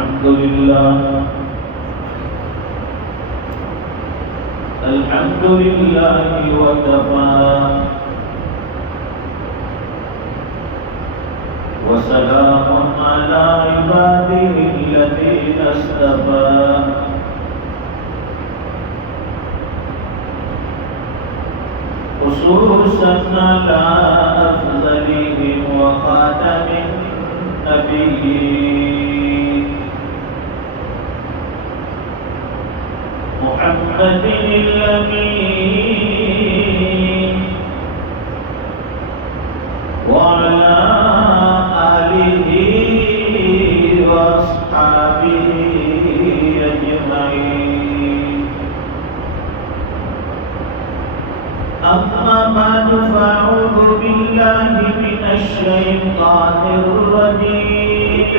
الحمد لله الحمد لله وكفى وسلام على عباده الذين اصطفى خصوصا على أفضلهم وخاتم النبيين محمد الأمين وعلى آله وأصحابه أجمعين أما بعد فأعوذ بالله من الشيطان الرجيم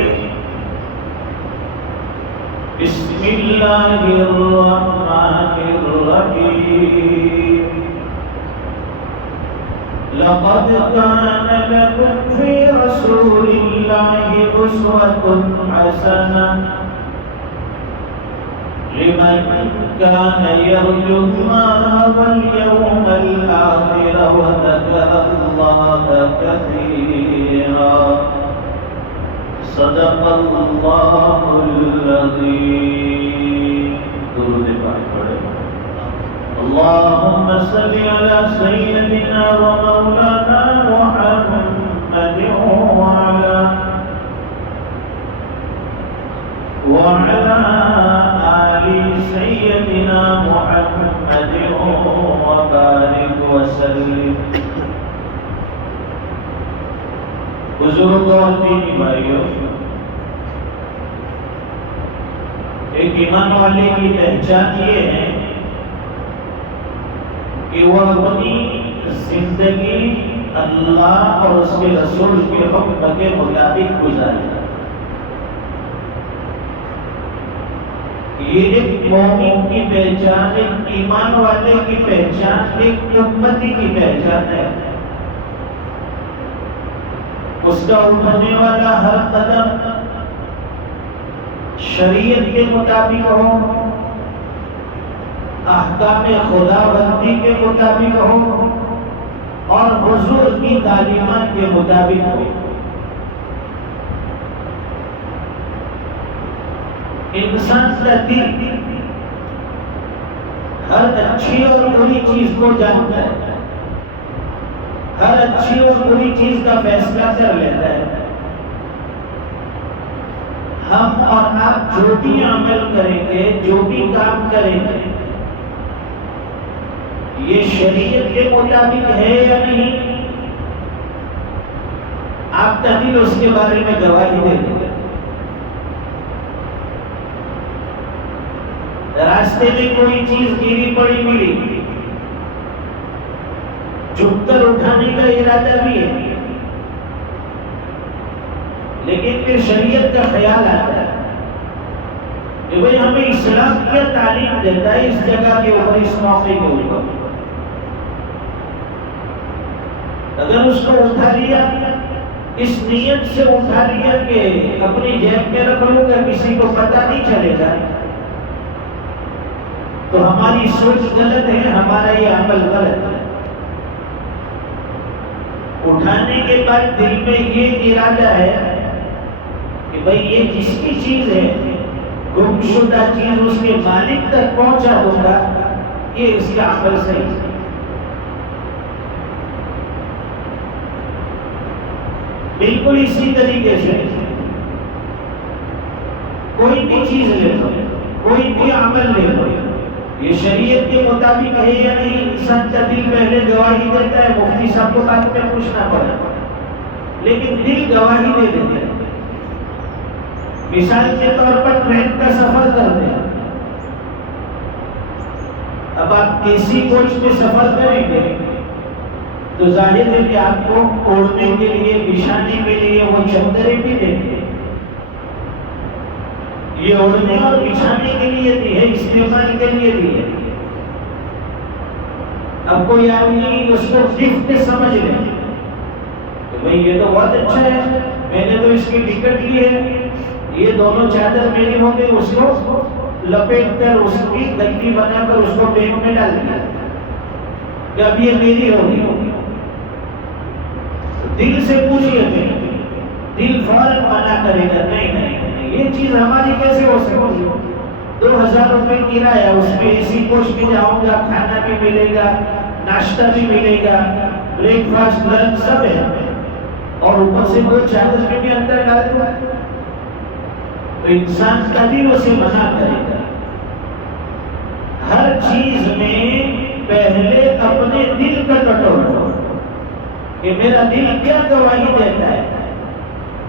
بسم الله الرحمن الرحيم لقد كان لكم في رسول الله أسوة حسنة لمن كان يرجو الله واليوم الآخر وذكر الله كثيرا صدق الله العظيم. درود پاک پڑھیں. اللهم صل على سيدنا ومولانا محمد وعلى آل سيدنا محمد وبارك وسلم. بزرگوں اور دینی بھائیوں، ایک ایمان والے کی پہچان یہ ہے کہ وہ اپنی زندگی اللہ اور اس کے رسول کے حکم کے مطابق گزارے. یہ ایک مومن کی پہچان، ایک ایمان والے کی پہچان، ایک امتی کی پہچان ہے. اس کا اٹھنے والا ہر قدم شریعت کے مطابق ہو، احکام خدا بندی کے مطابق ہو اور حضور کی تعلیمات کے مطابق ہو. انسان کا دل ہر اچھی اور بری چیز کو جانتا ہے، ہر اچھی اور بری چیز کا فیصلہ کر لیتا ہے. ہم اور آپ جو بھی عمل کریں گے، جو بھی کام کریں گے، یہ شریعت کے مطابق ہے یا نہیں، آپ کا دل اس کے بارے میں گواہی دے دے گا. راستے میں کوئی چیز گری پڑی ملی، جھک کر اٹھانے کا ارادہ بھی ہے، لیکن پھر شریعت کا خیال آتا ہے کہ بھئی ہمیں اسلام کیا تعلیم دیتا ہے اس جگہ کے اوپر، اس موقع کے اوپر. اگر اس کو اٹھا لیا، اس نیت سے اٹھا لیا کہ اپنی جیب میں رکھ لوں گا، کسی کو پتہ نہیں چلے گا، تو ہماری سوچ غلط ہے، ہمارا یہ عمل غلط ہے. اٹھانے کے بعد دل میں یہ ارادہ ہے کہ بھئی یہ جس کی چیز ہے، گم شدہ چیز اس کے مالک تک پہنچا ہوگا، یہ اس کا عمل صحیح ہے. بالکل اسی طریقے سے کوئی بھی چیز لے لو، کوئی بھی عمل لے لو، یہ شریعت کے مطابق ہے یا نہیں، انسان کا دل پہلے گواہی دیتا ہے. مفتی صاحب کو بعد میں پوچھنا پڑا، لیکن دل گواہی دے دیتا ہے. مثال کے طور پر ٹرین کا سفر کرتے ہیں، اب آپ اسی کوچ میں سفر کریں گے تو ظاہر ہے کہ آپ کو اوڑھنے کے لیے، بچھانے کے لیے وہ چادریں بھی دیں گے. یہ اوڑھنے اور بچھانے کے لیے دی ہے، استعمال کے لیے دی ہے. اب کوئی آدمی اس کو گفٹ سمجھ لے کہ بھئی یہ تو بہت اچھا ہے، میں نے تو اس کی ٹکٹ لی ہے، یہ دونوں چادر میری ہو گئی، اس کو لپیٹ کر اس کی گدی بنا کر اس کو بیگ میں ڈال دیا کہ اب یہ میری ہوگی. دل سے پوچھئے گے، دل فوراً منع کرے گا نہیں نہیں نہیں، یہ چیز ہماری کیسے ہو سکتی ہے؟ 2000 روپے کرایہ، اس میں اسی کوش میں جاؤں گا، کھانا بھی ملے گا، ناشتہ بھی ملے گا، بریک فاسٹ لنچ سب ہے، اور اوپر سے وہ چادر میں بھی اندر ڈال دوں تو انسان کبھی اسے منع کرے گا. ہر چیز میں پہلے اپنے دل کا ٹٹولو کہ میرا دل کیا گواہی دیتا ہے،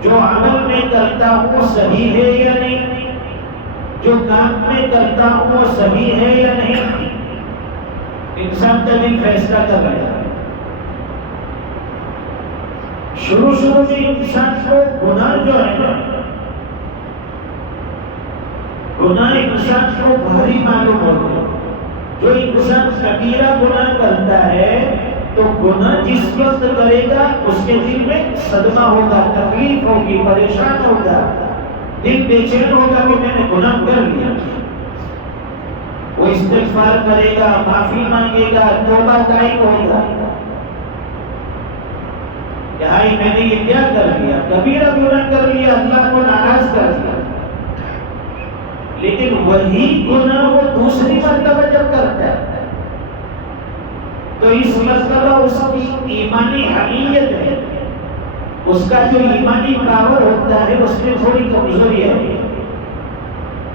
جو عمل میں کرتا ہوں وہ صحیح ہے یا نہیں، جو کام میں کرتا ہوں وہ صحیح ہے یا نہیں. انسان کا دل فیصلہ کر رہا ہے. شروع میں انسان کو گناہ جو ہے نا، گناہ انسان کو بھاری معلوم ہوتا ہے. جو انسان کبیرہ گناہ کرتا ہے تو گناہ جس وقت کرے گا اس کے دل میں صدمہ ہوگا، تکلیف ہوگی، پریشان ہوگا، دل بے چین ہوگا کہ میں نے گناہ کر لیا. وہ استغفار کرے گا، معافی مانگے گا، توبہ طائب ہوگا کہ ہائی میں نے یہ کیا کر لیا، کبیرہ گناہ کر لیا، اللہ کو ناراض کر دیا. لیکن وہی گناہ وہ دوسری مرتبہ جب کرتا ہے تو اس مرتبہ اس کی ایمانی حمیت ہے، اس کا جو ایمانی پاور ہوتا ہے اس میں تھوڑی کمزوری ہے.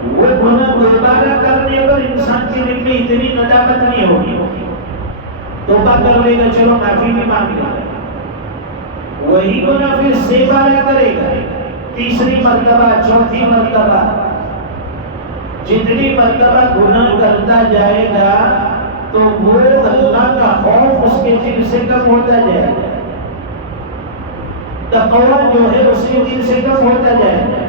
وہ گناہ دوبارہ کرنے پر انسان کے دل میں اتنی ندامت نہیں ہوگی، توبہ کر لے گا، چلو معافی بھی مانگ لے گا. وہی گناہ پھر سے بارہ کرے گا، تیسری مرتبہ، چوتھی مرتبہ. جتنی مرتبہ گناہ کرتا جائے گا تو وہ اللہ کا خوف اس کے دل سے کم ہوتا جائے گا، تقویٰ جو ہے اس کے دل سے کم ہوتا جائے گا.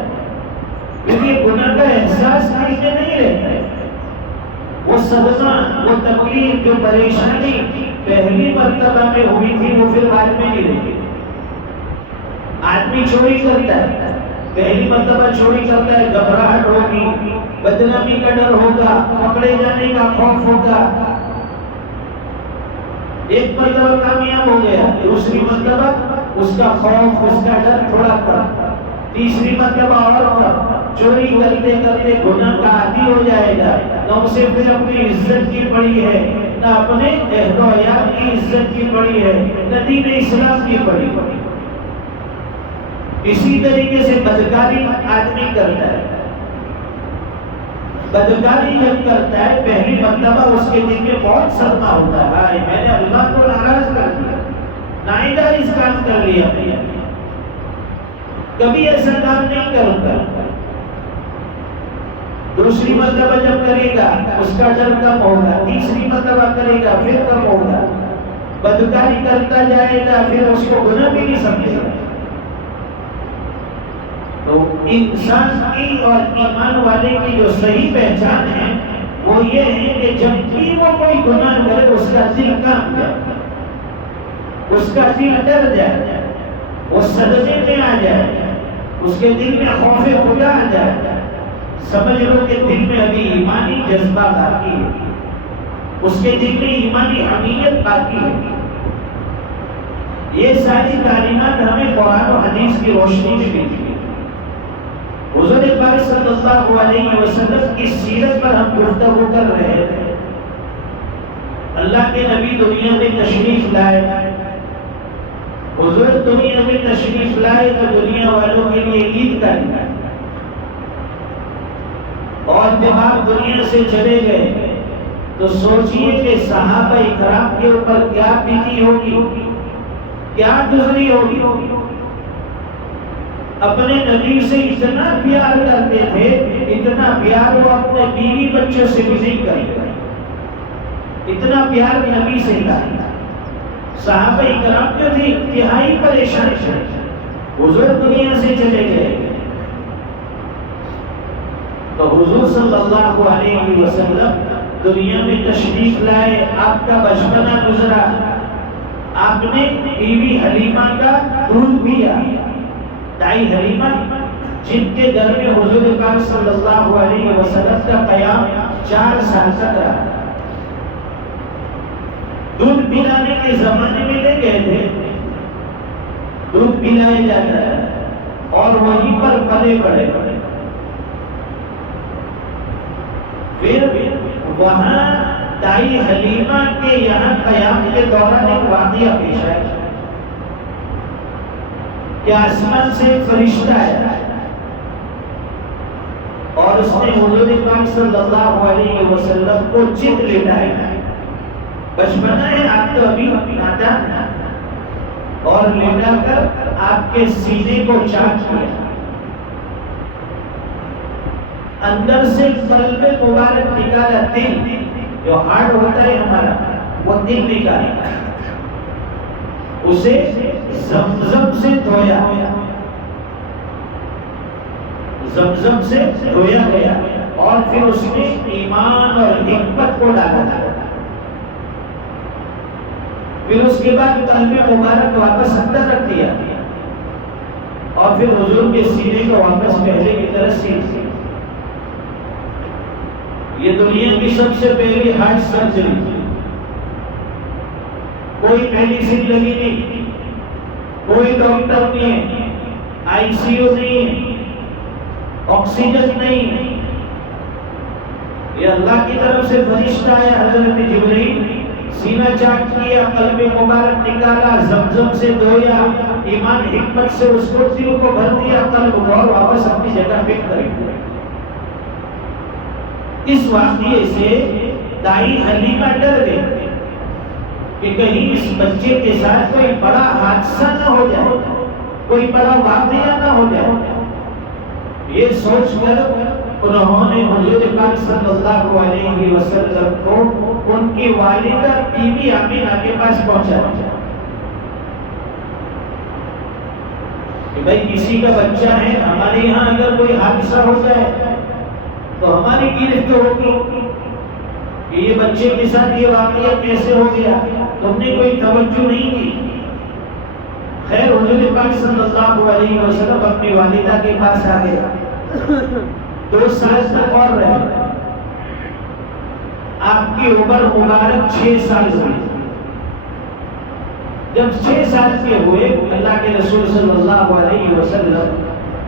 کیونکہ گناہ کا احساس دل میں نہیں رہتا ہے. وہ صدمہ، وہ تکلیف، جو پریشانی پہلی مرتبہ میں ہوئی تھی وہ پھر بعد میں نہیں رہتی. آدمی چوری کرتا ہے، پہلی مرتبہ چوری کرتا ہے، گھبراہٹ ہوگی، بدنامی کا ڈر ہوگا، پکڑے جانے کا خوف ہوگا. ایک مرتبہ کامیاب ہو گیا، دوسری مرتبہ اس کا خوف، اس کا ڈر تھوڑا کم، تیسری مرتبہ اور کم. چوری کرتے کرتے گناہ کا عادی ہو جائے گا، نہ اسے پھر اپنی عزت کی پڑی ہے، نہ اپنے عہد و عیال کی عزت کی پڑی ہے، نہ دین اسلام کی پڑی. اسی طریقے سے بدکاری آدمی کرتا ہے. بدکاری جب کرتا ہے پہلی مرتبہ اس کے دل میں بہت صدمہ ہوتا ہے، میں نے اللہ کو ناراض کر دیا، ناجائز کام کر لیا. کبھی ایسا کام نہیں کرتا. دوسری مرتبہ جب کرے گا اس کا ڈر کم ہوگا، تیسری مرتبہ کرے گا پھر کم ہوگا. بدکاری کرتا جائے گا پھر اس کو گناہ بھی نہیں سمجھے گا. تو انسان کی اور ایمان والے کی جو صحیح پہچان ہے وہ یہ ہے کہ جب بھی وہ کوئی گناہ کرے اس کا دل کام جائے، اس کا دل ڈر جائے، وہ صدمے میں آ جائے، اس کے دل میں خوف خدا آ جائے. سمجھ لو کہ دل میں ابھی ایمانی جذبہ باقی ہے، اس کے دل میں ایمانی حمیت باقی ہے. یہ ساری تعلیمات ہمیں قرآن و حدیث کی روشنی میں ملتی ہے. حضور پاک صلی اللہ علیہ وسلم کی سیرت پر ہم گفتگو کر رہے تھے. اللہ کے نبی دنیا میں تشریف لائے، حضور دنیا میں تشریف لائے تو دنیا والوں کے لیے عید کا دن ہے. اور جب آپ دنیا سے چلے گئے تو سوچئے کہ صحابہ اکرام کے اوپر کیا بیتی ہوگی، کیا گزری ہوگی. اپنے نبی سے اتنا پیار کرتے تھے، اتنا پیار وہ اپنے بیوی بچوں سے بھی نہیں کرتے، اتنا پیار نبی سے تھا. صحابہ اکرام جو تھی انتہائی پریشان تھے. حضور دنیا سے چلے گئے تو حضور صلی اللہ علیہ وسلم دنیا میں تشریف لائے. آپ کا بچپنا گزرا، آپ نے بیوی حلیمہ کا دودھ پیا. دائی حلیمہ جن کے گھر میں حضور پاک صلی اللہ علیہ وسلم کا قیام 4 سال تک رہا. دودھ پلانے کے زمانے میں لے گئے تھے، دودھ پلائے جاتا ہے اور وہیں پر پلے بڑے. پھر وہاں دائی حلیمہ کے یہاں قیام کے دوران ایک واقعہ پیش آیا کہ آسمان سے ایک فرشتہ آیا اور اس نے حضور پاک صلی اللہ علیہ وسلم کو چت لٹایا. بچپنا ہے، آپ تو ابھی نادان ہیں، اور لٹا کر آپ کے سینے کو چاک کیا، اندر سے قلب مبارک نکالا، دل جو ہارٹ ہوتا ہے ہمارا وہ دل نکالا، اسے زمزم سے دھویا، زمزم سے دھویا گیا اور پھر اس میں ایمان اور حکمت کو ڈالا. پھر اس کے بعد قلب مبارک واپس اندر رکھ دیا اور پھر حضور کے سینے کو واپس پہلے کی طرح سیل دیا. یہ دنیا کی سب سے پہلی ہارٹ سرجری، کوئی میڈیسن لگی نہیں، کوئی ڈاکٹر نہیں ہے، آئی سی یو نہیں ہے، آکسیجن نہیں. یہ اللہ کی طرف سے فرشتہ ہے، حضرت جبرائیل، سینہ چاک کیا، قلب مبارک نکالا، زمزم سے دھویا، ایمان حکمت سے اس کو دل کو بھر دیا، قلب اور واپس اپنی جگہ پہ کر دیا. اس واقعے سے دائی حلیمہ ڈر گئی کہ کہیں اس بچے کے ساتھ کوئی بڑا حادثہ نہ ہو جائے، کوئی بڑا واقعہ نہ ہو جائے. یہ سوچ کر انہوں نے حضور پاک صلی اللہ علیہ وسلم کو ان کی والدہ بی بی آمینہ کے پاس پہنچایا کہ بھائی کسی کا بچہ ہے، ہمارے یہاں اگر کوئی حادثہ ہوتا ہے تو ہماری گرفت ہوگی کہ یہ بچے کے ساتھ یہ واقعہ کیسے ہو گیا، تم نے کوئی توجہ نہیں کی. خیر حضور پاک صلی اللہ علیہ وسلم اپنی والدہ کے پاس آ گئے، 2 سال تک اور رہے. آپ کی عمر مبارک 6 سال ہوئی. جب 6 سال کے ہوئے اللہ کے رسول صلی اللہ علیہ وسلم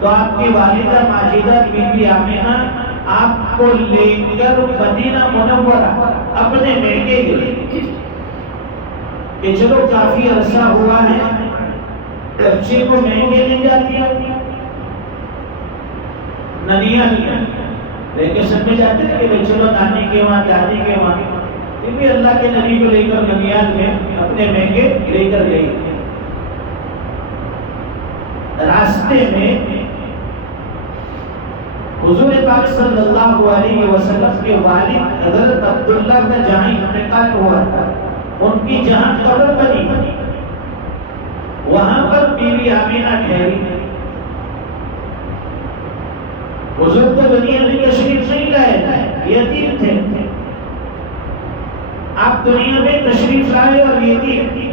تو آپ کی والدہ ماجدہ بی بی آمینہ آپ کو لے کر مدینہ منورہ اپنے میکے گئے کہ چلو کافی عرصہ ہوا ہے، بچے کو میکے لے جاتی ہے. ننیال لے کے سمجھ جاتے ہیں کہ چلو نانی کے وہاں، دادی کے وہاں. پھر بھی اللہ کے نبی کو لے کر ننیال میں اپنے میکے لے کر گئی. راستے میں حضور پاک صلی اللہ علیہ وسلم کے والد حضرت عبداللہ کا جہاں انتقال ہوا تھا، ان کی جہاں قبر بنی وہاں پر بی بی آمینہ ٹھہری. حضور کو دنیا میں تشریف نہیں لائے، یتیم تھے. آپ دنیا میں تشریف لائے اور یتیم تھی،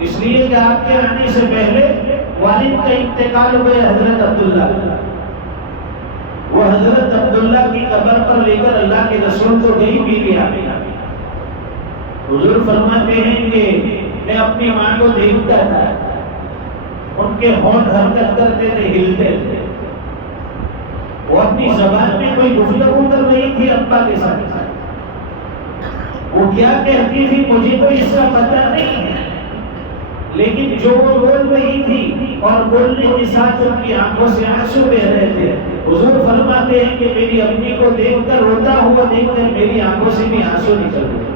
اس لیے کہ آپ کے آنے سے پہلے والد کا انتقال ہوئے حضرت عبداللہ. وہ حضرت عبداللہ کی قبر پر لے کر اللہ کے رسول کو گئی بی بی آمینہ. حضور فرماتے ہیں کہ میں اپنی ماں کو دیکھتا تھا، ان کے ہونٹ حرکت کرتے تھے، ہلتے تھے. وہ اپنی زبان میں کوئی گفتگو کر رہی تھی ابا کے ساتھ. وہ کیا کہتی تھی مجھے تو اس کا پتہ نہیں ہے، لیکن جو وہ بول رہی تھی اور بولنے کے ساتھ ان کی آنکھوں سے آنسو بہ رہے تھے. حضور فرماتے ہیں کہ میری امی کو دیکھ کر، روتا ہوا دیکھ کر میری آنکھوں سے بھی آنسو نکل گئے.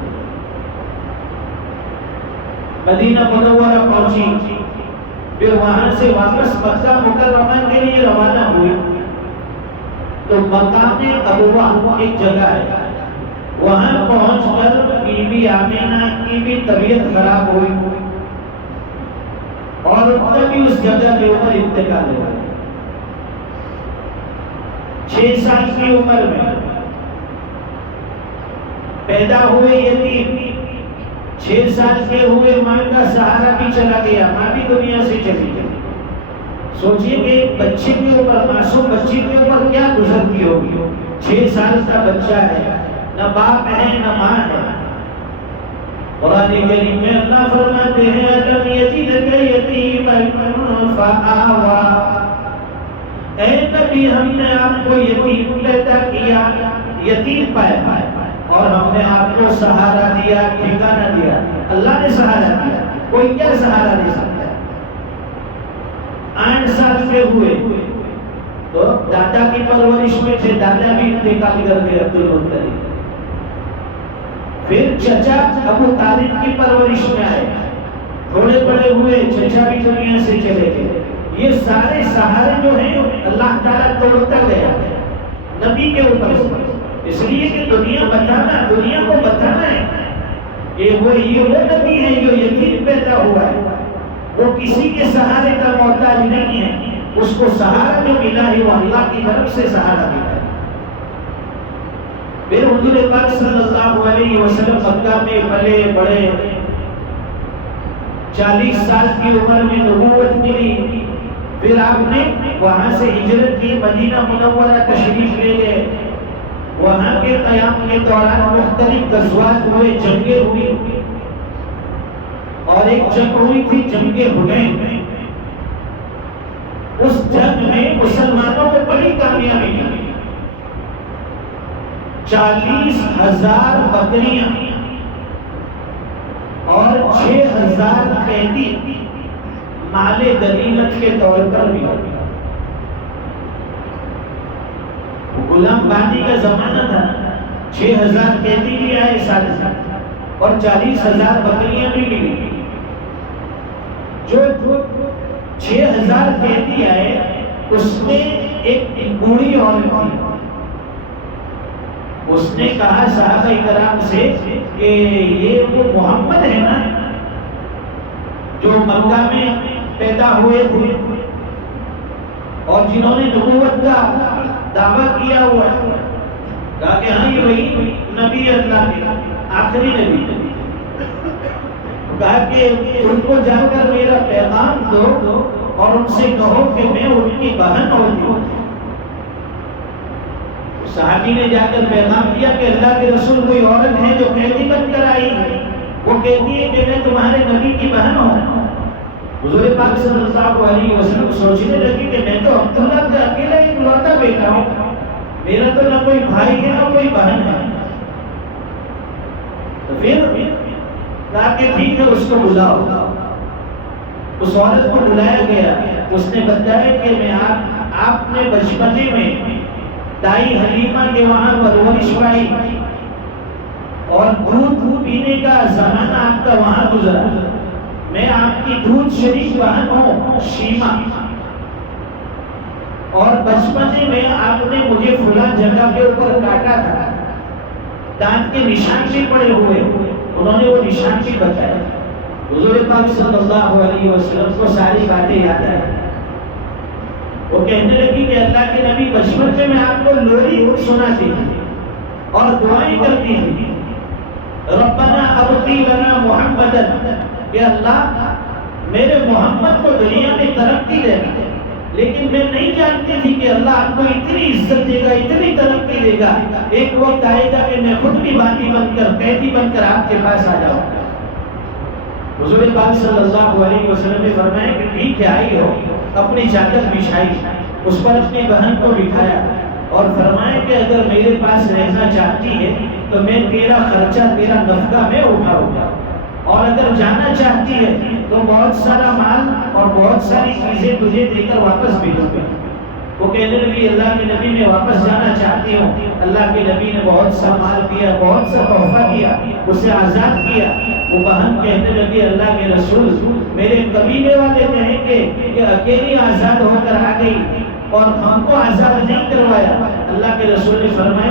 مدینہ منورہ پہنچی، پھر وہاں سے واپس مکہ مکرمہ کے لیے روانہ ہوئی. تو مقام ابوا ایک جگہ ہے، وہاں پہنچ کر بی بی آمینہ کی بھی طبیعت خراب ہوئی اور ان کا بھی اس جگہ کے اوپر انتقال ہوا. 6 سال کی عمر میں پیدا ہوئے یتیم، 6 سال کے ہوئے ماں کا سہارا بھی چلا گیا، ماں بھی دنیا سے چلی گئی. سوچیے کہ ایک بچے کے اوپر، معصوم بچے کے اوپر کیا گزرتی ہوگی. 6 سال کا بچہ ہے، نہ باپ ہے نہ ماں ہے. قرآن کریم میں اللہ فرماتے ہیں أَلَمْ يَجِدْكَ يَتِيمًا فَآوَىٰ. اے نبی ہم نے آپ کو یتیم پیدا کیا، یتیم پایا اور ہم نے آپ کو سہارا دیا، ٹھکانہ دیا. اللہ نے سہارا دیا، کوئی کیا سہارا دے سکتا ہے. 8 سال کے ہوئے تو دادا کی پرورش میں تھے، دادا بھی انتقال کر گئے عبد المطلب. پھر چچا ابو طالب کی پرورش میں آئے، تھوڑے بڑے ہوئے، چچا بھی دنیا سے چلے گئے. یہ سارے سہارے جو ہیں اللہ تعالیٰ توڑتا گیا نبی کے اوپر سے، اس لیے کہ دنیا کو بتانا ہے کہ وہ نبی ہے جو یتیم پیدا ہوا ہے، وہ کسی کے سہارے کا محتاج نہیں ہے. اس کو سہارا جو ملا ہے وہ اللہ کی طرف سے سہارا ملا ہے. پھر حضور پاک صلی اللہ علیہ وسلم مکہ میں پلے بڑے، 40 سال کی عمر میں نبوت ملی. پھر آپ نے وہاں سے ہجرت کی، مدینہ منورہ تشریف لے گئے. وہاں کے قیام کے دوران مختلف غزوات ہوئے، جنگیں ہوئی، اور ایک جنگ ہوئی تھی جنگ حنین. اس جنگ میں مسلمانوں کو بڑی کامیابی ملی. 40,000 بکریاں اور 6,000 قیدی مال غنیمت کے طور پر ملا. غلام بانی کا زمانہ تھا، 6,000 قیدی بھی آئے ساتھ اور 40,000 بکریاں بھی ملی. جو 6,000 قیدی آئے اس میں ایک بوڑھی عورت تھی. اس نے کہا صحابہ کرام سے کہ یہ وہ محمد ہے نا جو مکہ میں پیدا ہوئے تھے اور جنہوں نے نبوت کا دعویٰ کیا ہوا ہے. کہا کہ ہاں یہ وہی نبی اللہ کے آخری نبی. کہا کہ ان کو جا کر میرا پیغام دو اور ان سے کہو کہ میں ان کی بہن ہوں. صحابی نے جا کر پیغام دیا کہ اللہ کے رسول کوئی عورت ہے جو قیدی بن کر آئی ہے، وہ کہتی ہے کہ میں تمہارے نبی کی بہن ہوں. حضور پاک صلی اللہ علیہ وسلم سوچنے لگی کہ میں تو عبداللہ کا اکیلا اکلوتا بیٹا ہوں، میرا تو نہ کوئی بھائی ہے نہ کوئی بہن ہے. تو پھر کہا کہ ٹھیک ہے اس کو بلاؤ. اس عورت کو بلایا گیا. اس نے بتایا کہ میں آپ نے بچپنے میں دائی حلیمہ کے وہاں پرورش پائی اور دودھ پینے کا زمانہ آپ کا وہاں گزرا. میں آپ کی دودھ شریف بہن ہوں شیما، اور بچپنے میں آپ نے مجھے فلاں جگہ کے اوپر کاٹا تھا، دانت کے نشان بھی پڑے ہوئے. انہوں نے وہ نشان بھی بتایا. حضور پاک صلی اللہ علیہ وسلم کو ساری باتیں یاد آئی. وہ کہنے لگی کہ اللہ کے نبی بچپن میں آپ کو لوری سناتی تھی اور دعائیں کرتی تھی. ربنا ابقی لنا محمدا، کہ اللہ میرے محمد کو دنیا میں ترقی دے گا. لیکن میں نہیں جانتی تھی کہ اللہ آپ کو اتنی عزت دے گا، اتنی ترقی دے گا. ایک وقت آئے گا کہ میں خود بھی باندھی بن کر، قیدی بن کر آپ کے پاس آ جاؤں. حضور پاک صلی اللہ علیہ وسلم نے فرمایا کہ ٹھیک ہے آئی ہو. اپنی چادر بچھائی، اس پر اپنی بہن کو بٹھایا اور فرمایا کہ اگر میرے پاس رہنا چاہتی ہے تو میں تیرا خرچہ، تیرا نفقہ میں اٹھاؤں گا، اور اگر جانا چاہتی ہے تو بہت سارا مال اور بہت ساری چیزیں تجھے دے کر واپس بھیجوں گا. وہ کہنے لگی اللہ کے نبی میں واپس جانا چاہتی ہوں. اللہ کے نبی نے بہت سا مال دیا، بہت سا تحفہ دیا، اسے آزاد کیا. وہ بہن کہنے لگی اللہ کے رسول میرے قبیلے والے کہیں گے کہ اکیلی آزاد ہو کر آ گئی اور ہم کو آزاد نہیں کروایا. اللہ کے رسول نے فرمایا